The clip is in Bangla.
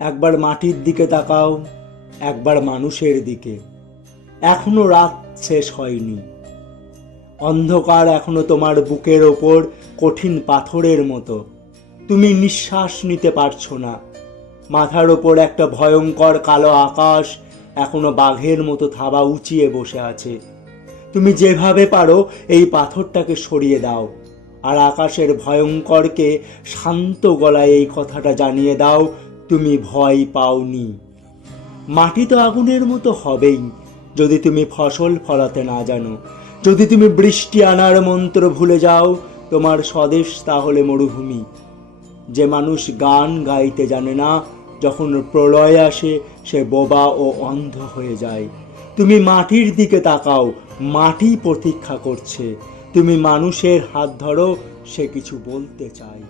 একবার মাটির দিকে তাকাও, একবার মানুষের দিকে। এখনো রাত শেষ হয়নি। অন্ধকার এখনো তোমার বুকের ওপর কঠিন পাথরের মতো। তুমি নিঃশ্বাস নিতে পারছো না। মাথার ওপর একটা ভয়ঙ্কর কালো আকাশ এখনো বাঘের মতো থাবা উঁচিয়ে বসে আছে। তুমি যেভাবে পারো এই পাথরটাকে সরিয়ে দাও, আর আকাশের ভয়ঙ্করকে শান্ত গলায় এই কথাটা জানিয়ে দাও, তুমি ভয় পাওনি। মাটি তো আগুনের মতো হবেই যদি তুমি ফসল ফলাতে না জানো। যদি তুমি বৃষ্টি আনার মন্ত্র ভুলে যাও, তোমার স্বদেশ তাহলে মরুভূমি। যে মানুষ গান গাইতে জানে না, যখন প্রলয় আসে সে বোবা ও অন্ধ হয়ে যায়। তুমি মাটির দিকে তাকাও, মাটি প্রতীক্ষা করছে। তুমি মানুষের হাত ধরো, সে কিছু বলতে চায়।